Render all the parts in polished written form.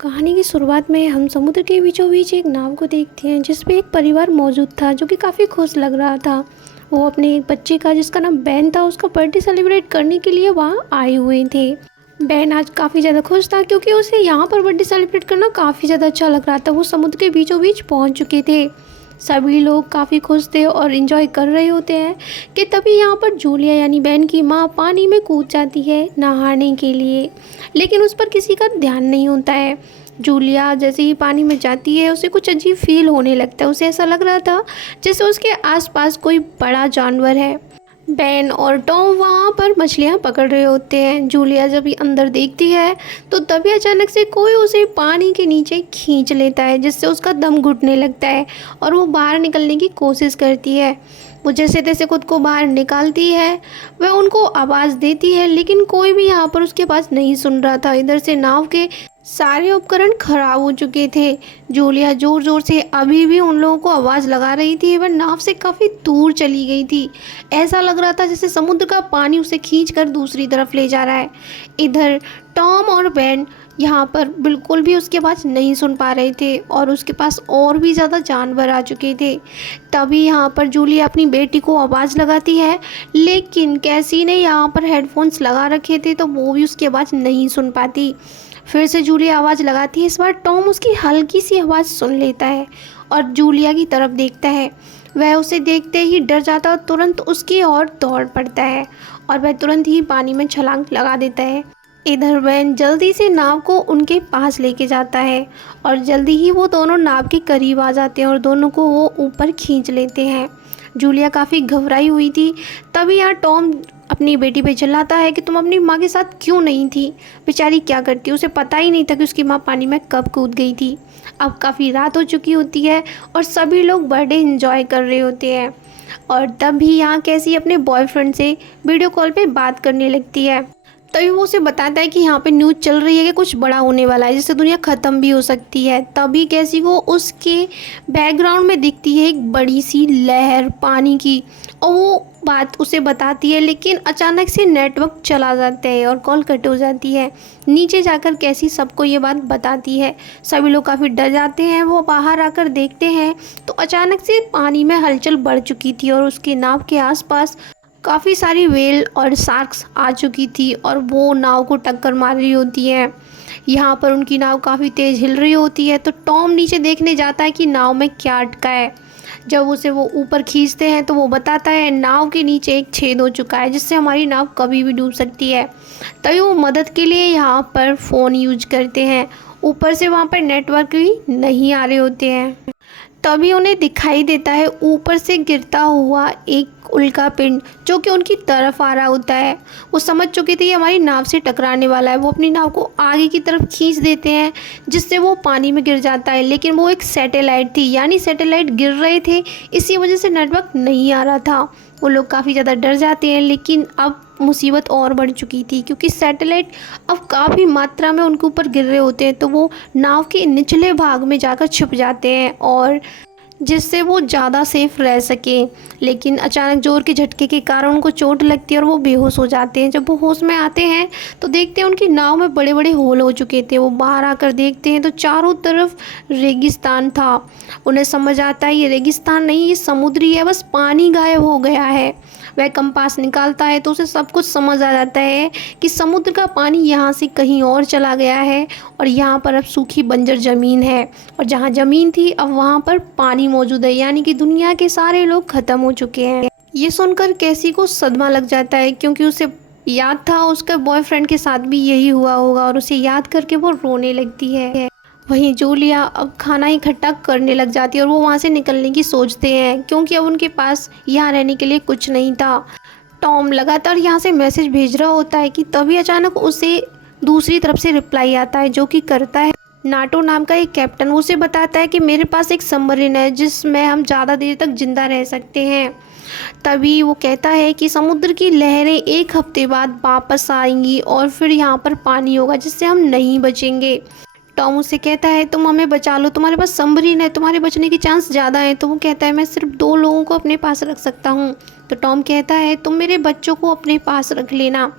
कहानी की शुरुआत में हम समुद्र के बीचों बीच एक नाव को देखते हैं जिसमें एक परिवार मौजूद था जो कि काफ़ी खुश लग रहा था। वो अपने एक बच्चे का जिसका नाम बैन था उसका बर्थडे सेलिब्रेट करने के लिए वहाँ आए हुए थे। बैन आज काफ़ी ज़्यादा खुश था क्योंकि उसे यहाँ पर बर्थडे सेलिब्रेट करना काफ़ी ज़्यादा अच्छा लग रहा था। वो समुद्र के बीचों बीच पहुँच चुके थे। सभी लोग काफ़ी खुश थे और इन्जॉय कर रहे होते हैं कि तभी यहाँ पर जूलिया यानी बैन की माँ पानी में कूद जाती है नहाने के लिए, लेकिन उस पर किसी का ध्यान नहीं होता है। जूलिया जैसे ही पानी में जाती है उसे कुछ अजीब फील होने लगता है। उसे ऐसा लग रहा था जैसे उसके आसपास कोई बड़ा जानवर है। बैन और टॉम वहाँ पर मछलियाँ पकड़ रहे होते हैं। जूलिया जब भी अंदर देखती है तो तभी अचानक से कोई उसे पानी के नीचे खींच लेता है जिससे उसका दम घुटने लगता है और वो बाहर निकलने की कोशिश करती है। वो जैसे तैसे खुद को बाहर निकालती है। वह उनको आवाज़ देती है लेकिन कोई भी यहाँ पर उसके पास नहीं सुन रहा था। इधर से नाव के सारे उपकरण खराब हो चुके थे। जूलिया ज़ोर ज़ोर से अभी भी उन लोगों को आवाज़ लगा रही थी। वह नाव से काफ़ी दूर चली गई थी। ऐसा लग रहा था जैसे समुद्र का पानी उसे खींचकर दूसरी तरफ ले जा रहा है। इधर टॉम और बैन यहाँ पर बिल्कुल भी उसके पास नहीं सुन पा रहे थे और उसके पास और भी ज़्यादा जानवर आ चुके थे। तभी यहाँ पर जूलिया अपनी बेटी को आवाज़ लगाती है, लेकिन कैसी ने यहाँ पर हेडफोन्स लगा रखे थे तो वो भी उसकी आवाज़ नहीं सुन पाती। फिर से जूलिया आवाज़ लगाती है। इस बार टॉम उसकी हल्की सी आवाज़ सुन लेता है और जूलिया की तरफ देखता है। वह उसे देखते ही डर जाता और तुरंत उसकी ओर दौड़ पड़ता है और वह तुरंत ही पानी में छलांग लगा देता है। इधर वैन जल्दी से नाव को उनके पास लेके जाता है और जल्दी ही वो दोनों नाव के करीब आ जाते हैं और दोनों को वो ऊपर खींच लेते हैं। जूलिया काफ़ी घबराई हुई थी। तभी यहाँ टॉम अपनी बेटी पे चिल्लाता है कि तुम अपनी माँ के साथ क्यों नहीं थी। बेचारी क्या करती, उसे पता ही नहीं था कि उसकी माँ पानी में कब कूद गई थी। अब काफ़ी रात हो चुकी होती है और सभी लोग बर्थडे एंजॉय कर रहे होते हैं और तब भी यहाँ कैसी अपने बॉयफ्रेंड से वीडियो कॉल पे बात करने लगती है। तभी वो उसे बताता है कि यहाँ पे न्यूज़ चल रही है कि कुछ बड़ा होने वाला है जिससे दुनिया ख़त्म भी हो सकती है। तभी कैसी को उसके बैकग्राउंड में दिखती है एक बड़ी सी लहर पानी की और वो बात उसे बताती है, लेकिन अचानक से नेटवर्क चला जाता है और कॉल कट हो जाती है। नीचे जाकर कैसी सबको ये बात बताती है। सभी लोग काफ़ी डर जाते हैं। वो बाहर आकर देखते हैं तो अचानक से पानी में हलचल बढ़ चुकी थी और उसकी नाव के आसपास काफ़ी सारी व्हेल और शार्क्स आ चुकी थी और वो नाव को टक्कर मार रही होती है। यहाँ पर उनकी नाव काफ़ी तेज़ हिल रही होती है तो टॉम नीचे देखने जाता है कि नाव में क्या अटका है। जब उसे वो ऊपर खींचते हैं तो वो बताता है नाव के नीचे एक छेद हो चुका है जिससे हमारी नाव कभी भी डूब सकती है। तभी वो मदद के लिए यहाँ पर फ़ोन यूज करते हैं। ऊपर से वहाँ पर नेटवर्क भी नहीं आ रहे होते हैं। तभी उन्हें दिखाई देता है ऊपर से गिरता हुआ एक उल्का पिंड जो कि उनकी तरफ आ रहा होता है। वो समझ चुके थे ये हमारी नाव से टकराने वाला है। वो अपनी नाव को आगे की तरफ खींच देते हैं जिससे वो पानी में गिर जाता है, लेकिन वो एक सैटेलाइट थी, यानी सैटेलाइट गिर रहे थे, इसी वजह से नेटवर्क नहीं आ रहा था। वो लोग काफ़ी ज़्यादा डर जाते हैं, लेकिन अब मुसीबत और बढ़ चुकी थी क्योंकि सैटेलाइट अब काफ़ी मात्रा में उनके ऊपर गिर रहे होते हैं। तो वो नाव के निचले भाग में जाकर छुप जाते हैं और जिससे वो ज़्यादा सेफ रह सके। लेकिन अचानक जोर के झटके के कारण उनको चोट लगती है और वो बेहोश हो जाते हैं। जब वो होश में आते हैं तो देखते हैं उनकी नाव में बड़े बड़े होल हो चुके थे। वो बाहर आकर देखते हैं तो चारों तरफ रेगिस्तान था। उन्हें समझ आता है ये रेगिस्तान नहीं, ये समुद्री है, बस पानी गायब हो गया है। वह कंपास निकालता है तो उसे सब कुछ समझ आ जाता है कि समुद्र का पानी यहाँ से कहीं और चला गया है और यहाँ पर अब सूखी बंजर ज़मीन है और जहाँ ज़मीन थी अब वहाँ पर पानी मौजूद है, यानी कि दुनिया के सारे लोग ख़त्म हो चुके हैं। ये सुनकर कैसी को सदमा लग जाता है क्योंकि उसे याद था उसके बॉयफ्रेंड के साथ भी यही हुआ होगा और उसे याद करके वो रोने लगती है। वहीं जूलिया अब खाना इकट्ठा करने लग जाती है और वो वहाँ से निकलने की सोचते हैं क्योंकि अब उनके पास यहाँ रहने के लिए कुछ नहीं था। टॉम लगातार यहाँ से मैसेज भेज रहा होता है कि तभी अचानक उसे दूसरी तरफ से रिप्लाई आता है जो कि करता है नाटो नाम का एक कैप्टन। वो उसे बताता है कि मेरे पास एक सबमरीन है जिसमें हम ज़्यादा देर तक जिंदा रह सकते हैं। तभी वो कहता है कि समुद्र की लहरें एक हफ्ते बाद वापस आएंगी और फिर यहाँ पर पानी होगा जिससे हम नहीं बचेंगे। टॉम उससे कहता है तुम हमें बचा लो, तुम्हारे पास सबमरीन है, तुम्हारे बचने की चांस ज़्यादा है। तो वो कहता है मैं सिर्फ 2 लोगों को अपने पास रख सकता हूँ। तो टॉम कहता है तुम मेरे बच्चों को अपने पास रख लेना,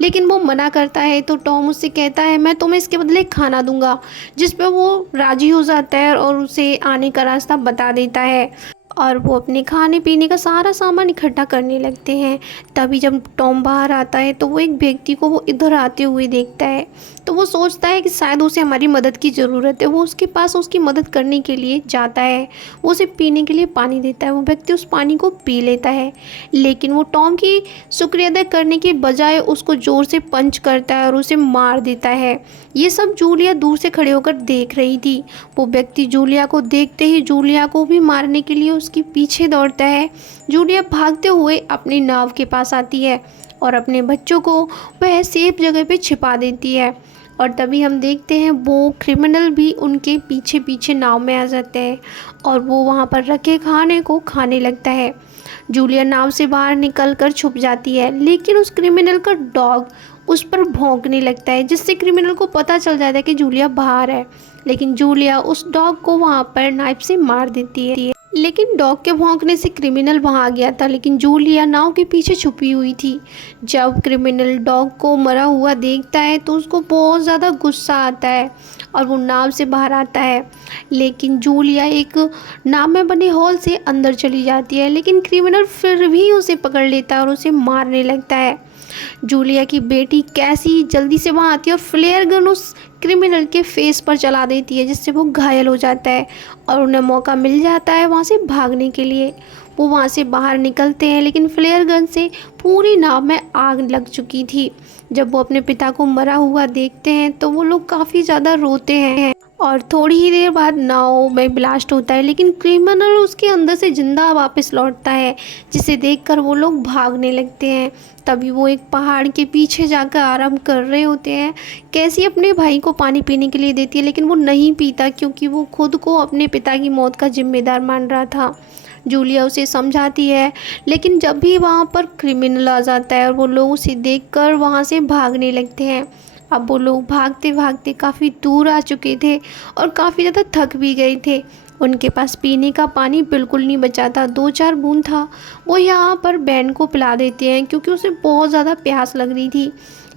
लेकिन वो मना करता है। तो टॉम उससे कहता है मैं तुम्हें इसके बदले खाना दूंगा, जिस पर वो राज़ी हो जाता है और उसे आने का रास्ता बता देता है और वो अपने खाने पीने का सारा सामान इकट्ठा करने लगते हैं। तभी जब टॉम बाहर आता है तो वो एक व्यक्ति को वो इधर आते हुए देखता है। तो वो सोचता है कि शायद उसे हमारी मदद की ज़रूरत है। वो उसके पास उसकी मदद करने के लिए जाता है। वो उसे पीने के लिए पानी देता है। वो व्यक्ति उस पानी को पी लेता है, लेकिन वो टॉम की शुक्रिया अदा करने के बजाय उसको ज़ोर से पंच करता है और उसे मार देता है। ये सब जूलिया दूर से खड़े होकर देख रही थी। वो व्यक्ति जूलिया को देखते ही जूलिया को भी मारने के लिए उसके पीछे दौड़ता है। जूलिया भागते हुए अपनी नाव के पास आती है और अपने बच्चों को वह सेफ जगह पे छिपा देती है। और तभी हम देखते हैं वो क्रिमिनल भी उनके पीछे पीछे नाव में आ जाते हैं और वो वहाँ पर रखे खाने को खाने लगता है। जूलिया नाव से बाहर निकल कर छुप जाती है, लेकिन उस क्रिमिनल का डॉग उस पर भौंकने लगता है, जिससे क्रिमिनल को पता चल जाता है कि जूलिया बाहर है। लेकिन जूलिया उस डॉग को वहाँ पर नाइफ से मार देती है। लेकिन डॉग के भौंकने से क्रिमिनल वहाँ आ गया था, लेकिन जूलिया नाव के पीछे छुपी हुई थी। जब क्रिमिनल डॉग को मरा हुआ देखता है तो उसको बहुत ज़्यादा गुस्सा आता है और वो नाव से बाहर आता है। लेकिन जूलिया एक नाव में बने हॉल से अंदर चली जाती है, लेकिन क्रिमिनल फिर भी उसे पकड़ लेता है और उसे मारने लगता है। जूलिया की बेटी कैसी जल्दी से वहाँ आती है और फ्लेयर गन उस क्रिमिनल के फेस पर चला देती है, जिससे वो घायल हो जाता है और उन्हें मौका मिल जाता है वहाँ से भागने के लिए। वो वहाँ से बाहर निकलते हैं, लेकिन फ्लेयर गन से पूरी नाव में आग लग चुकी थी। जब वो अपने पिता को मरा हुआ देखते हैं तो वो लोग काफ़ी ज़्यादा रोते हैं और थोड़ी ही देर बाद नाव में ब्लास्ट होता है, लेकिन क्रिमिनल उसके अंदर से जिंदा वापस लौटता है, जिसे देखकर वो लोग भागने लगते हैं। तभी वो एक पहाड़ के पीछे जाकर आराम कर रहे होते हैं। कैसी अपने भाई को पानी पीने के लिए देती है, लेकिन वो नहीं पीता क्योंकि वो खुद को अपने पिता की मौत का जिम्मेदार मान रहा था। जूलिया उसे समझाती है, लेकिन जब भी वहाँ पर क्रिमिनल आ जाता है और वो लोग उसे देखकर वहाँ से भागने लगते हैं। अब वो लोग भागते भागते काफ़ी दूर आ चुके थे और काफ़ी ज़्यादा थक भी गए थे। उनके पास पीने का पानी बिल्कुल नहीं बचा था, 2-4 बूंद था। वो यहाँ पर बैन को पिला देते हैं क्योंकि उसे बहुत ज़्यादा प्यास लग रही थी।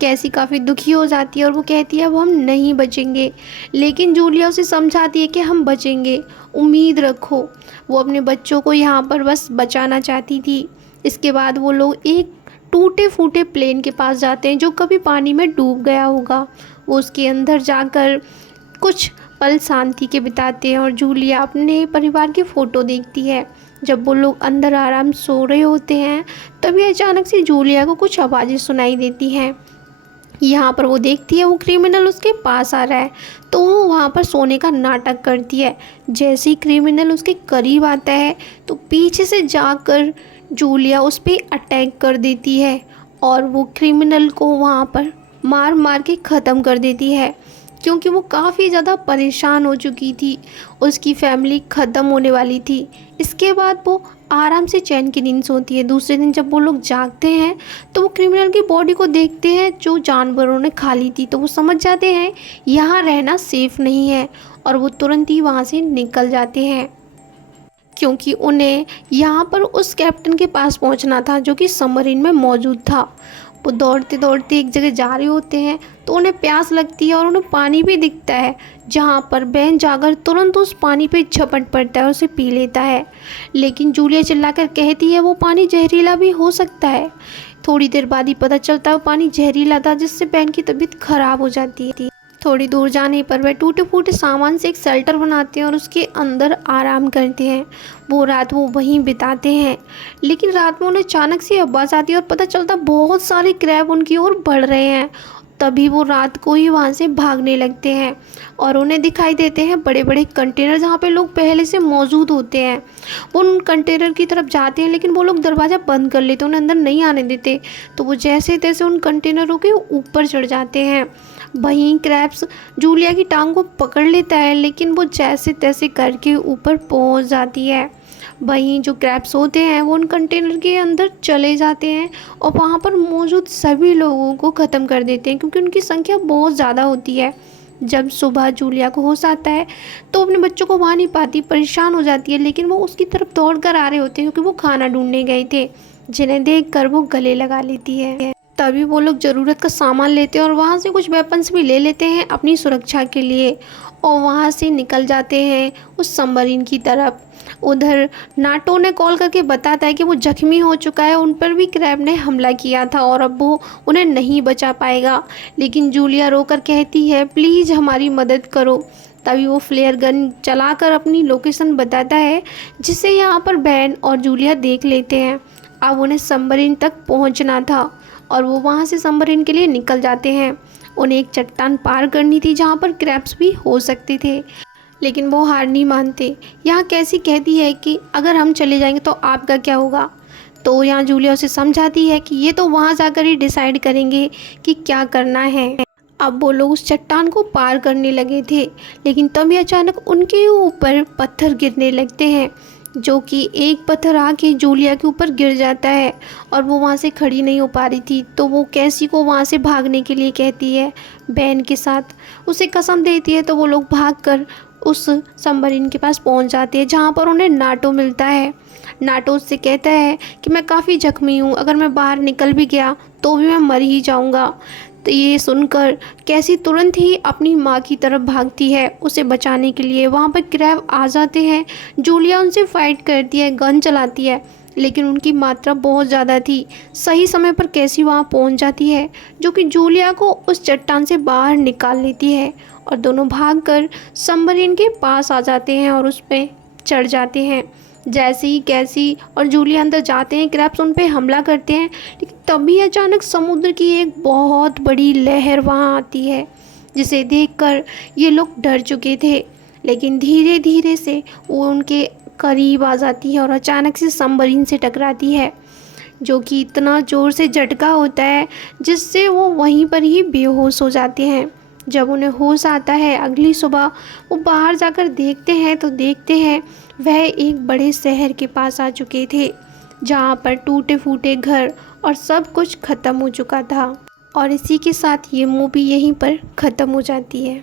कैसी काफ़ी दुखी हो जाती है और वो कहती है अब हम नहीं बचेंगे, लेकिन जूलिया उसे समझाती है कि हम बचेंगे, उम्मीद रखो। वो अपने बच्चों को यहाँ पर बस बचाना चाहती थी। इसके बाद वो लोग एक टूटे फूटे प्लेन के पास जाते हैं जो कभी पानी में डूब गया होगा। वो उसके अंदर जाकर कुछ पल शांति के बिताते हैं और जूलिया अपने परिवार की फ़ोटो देखती है। जब वो लोग अंदर आराम सो रहे होते हैं तभी अचानक से जूलिया को कुछ आवाज़ें सुनाई देती हैं। यहाँ पर वो देखती है वो क्रिमिनल उसके पास आ रहा है, तो वो वहाँ पर सोने का नाटक करती है। जैसे ही क्रिमिनल उसके करीब आता है तो पीछे से जाकर जूलिया उस पर अटैक कर देती है और वो क्रिमिनल को वहाँ पर मार मार के ख़त्म कर देती है, क्योंकि वो काफ़ी ज़्यादा परेशान हो चुकी थी। उसकी फैमिली ख़त्म होने वाली थी। इसके बाद वो आराम से चैन की नींद सोती है। दूसरे दिन जब वो लोग जागते हैं तो वो क्रिमिनल की बॉडी को देखते हैं जो जानवरों ने खा ली थी। तो वो समझ जाते हैं यहाँ रहना सेफ़ नहीं है और वो तुरंत ही वहाँ से निकल जाते हैं, क्योंकि उन्हें यहाँ पर उस कैप्टन के पास पहुँचना था जो कि सबमरीन में मौजूद था। वो दौड़ते दौड़ते एक जगह जा रहे होते हैं तो उन्हें प्यास लगती है और उन्हें पानी भी दिखता है, जहाँ पर बेन जाकर तुरंत उस पानी पे झपट पड़ता है और उसे पी लेता है। लेकिन जूलिया चिल्लाकर कहती है वो पानी जहरीला भी हो सकता है। थोड़ी देर बाद ही पता चलता है वो पानी जहरीला था, जिससे बेन की तबीयत खराब हो जाती है। थोड़ी दूर जाने पर वह टूटे फूटे सामान से एक शेल्टर बनाते हैं और उसके अंदर आराम करते हैं। वो रात वो वहीं बिताते हैं, लेकिन रात में उन्हें अचानक से आवाज़ आती है और पता चलता बहुत सारे क्रैब उनकी ओर बढ़ रहे हैं। तभी वो रात को ही वहाँ से भागने लगते हैं और उन्हें दिखाई देते हैं बड़े बड़े कंटेनर जहाँ पे लोग पहले से मौजूद होते हैं। वो उन कंटेनर की तरफ जाते हैं, लेकिन वो लोग दरवाज़ा बंद कर लेते, उन्हें अंदर नहीं आने देते। तो वो जैसे तैसे उन कंटेनरों के ऊपर चढ़ जाते हैं। वहीं क्रैब्स जूलिया की टांग को पकड़ लेता है, लेकिन वो जैसे तैसे करके ऊपर पहुंच जाती है। वहीं जो क्रैब्स होते हैं वो उन कंटेनर के अंदर चले जाते हैं और वहाँ पर मौजूद सभी लोगों को ख़त्म कर देते हैं, क्योंकि उनकी संख्या बहुत ज़्यादा होती है। जब सुबह जूलिया को होश आता है तो अपने बच्चों को वहाँ नहीं पाती, परेशान हो जाती है, लेकिन वो उसकी तरफ दौड़ कर आ रहे होते हैं क्योंकि वो खाना ढूंढने गए थे, जिन्हें देखकर वो गले लगा लेती है। तभी वो लोग ज़रूरत का सामान लेते हैं और वहाँ से कुछ वेपन्स भी ले लेते हैं अपनी सुरक्षा के लिए, और वहाँ से निकल जाते हैं उस सबमरीन की तरफ। उधर नाटो ने कॉल करके बताता है कि वो जख्मी हो चुका है, उन पर भी क्रैब ने हमला किया था और अब वो उन्हें नहीं बचा पाएगा। लेकिन जूलिया रोकर कहती है प्लीज़ हमारी मदद करो। तभी वो फ्लेयर गन चलाकर अपनी लोकेशन बताता है, जिसे यहाँ पर बैन और जूलिया देख लेते हैं। अब उन्हें सबमरीन तक पहुँचना था और वो वहाँ से सबमरीन के लिए निकल जाते हैं। उन्हें एक चट्टान पार करनी थी जहाँ पर क्रैब्स भी हो सकते थे, लेकिन वो हार नहीं मानते। यहाँ कैसी कहती है कि अगर हम चले जाएंगे तो आपका क्या होगा। तो यहाँ जूलिया उसे समझाती है कि ये तो वहाँ जाकर ही डिसाइड करेंगे कि क्या करना है। अब वो लोग उस चट्टान को पार करने लगे थे, लेकिन तभी अचानक उनके ऊपर पत्थर गिरने लगते हैं, जो कि एक पत्थर आके जूलिया के ऊपर गिर जाता है और वो वहाँ से खड़ी नहीं हो पा रही थी। तो वो कैसी को वहाँ से भागने के लिए कहती है, बैन के साथ उसे कसम देती है। तो वो लोग भागकर उस सबमरीन के पास पहुँच जाते हैं, जहाँ पर उन्हें नाटो मिलता है। नाटो उससे कहता है कि मैं काफ़ी जख्मी हूँ, अगर मैं बाहर निकल भी गया तो भी मैं मर ही जाऊँगा। तो ये सुनकर कैसी तुरंत ही अपनी माँ की तरफ भागती है उसे बचाने के लिए। वहाँ पर क्रैब आ जाते हैं, जूलिया उनसे फाइट करती है, गन चलाती है, लेकिन उनकी मात्रा बहुत ज़्यादा थी। सही समय पर कैसी वहाँ पहुँच जाती है, जो कि जूलिया को उस चट्टान से बाहर निकाल लेती है और दोनों भागकर सबमरीन के पास आ जाते हैं और उस पर चढ़ जाते हैं। जैसे ही कैसी और जूलिया अंदर जाते हैं, क्रैब्स उन पे हमला करते हैं, लेकिन तभी अचानक समुद्र की एक बहुत बड़ी लहर वहाँ आती है, जिसे देखकर ये लोग डर चुके थे। लेकिन धीरे धीरे से वो उनके करीब आ जाती है और अचानक से सबमरीन से टकराती है, जो कि इतना ज़ोर से झटका होता है जिससे वो वहीं पर ही बेहोश हो जाते हैं। जब उन्हें होश आता है अगली सुबह, वो बाहर जाकर देखते हैं तो देखते हैं वह एक बड़े शहर के पास आ चुके थे, जहाँ पर टूटे फूटे घर और सब कुछ ख़त्म हो चुका था। और इसी के साथ ये मूवी यहीं पर ख़त्म हो जाती है।